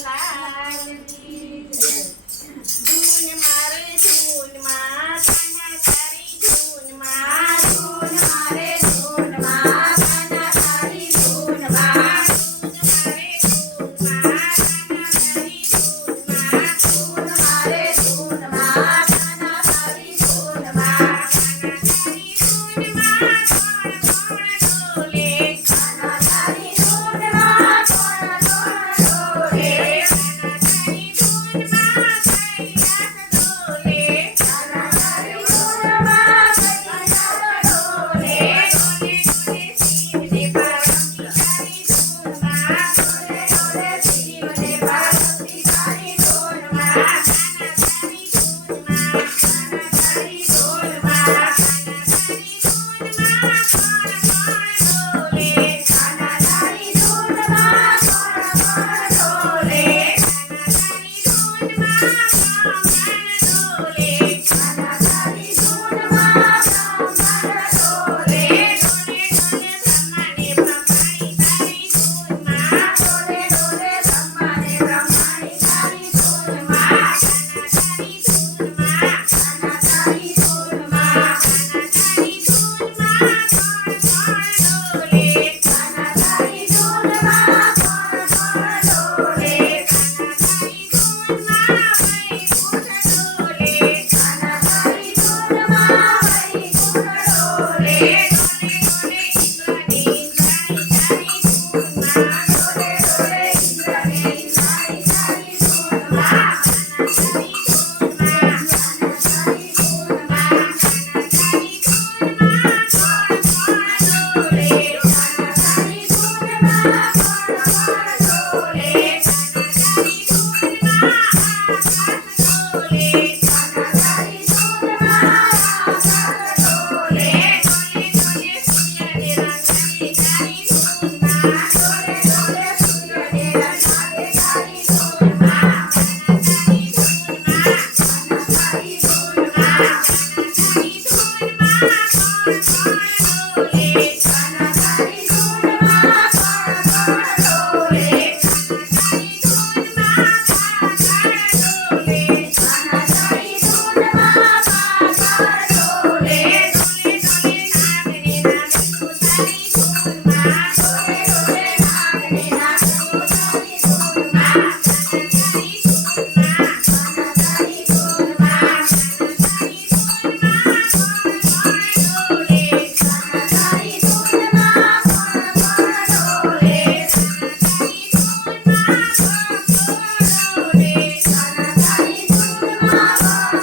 લાલજી ધૂન મારે ધૂન મારે. Yeah. Yes.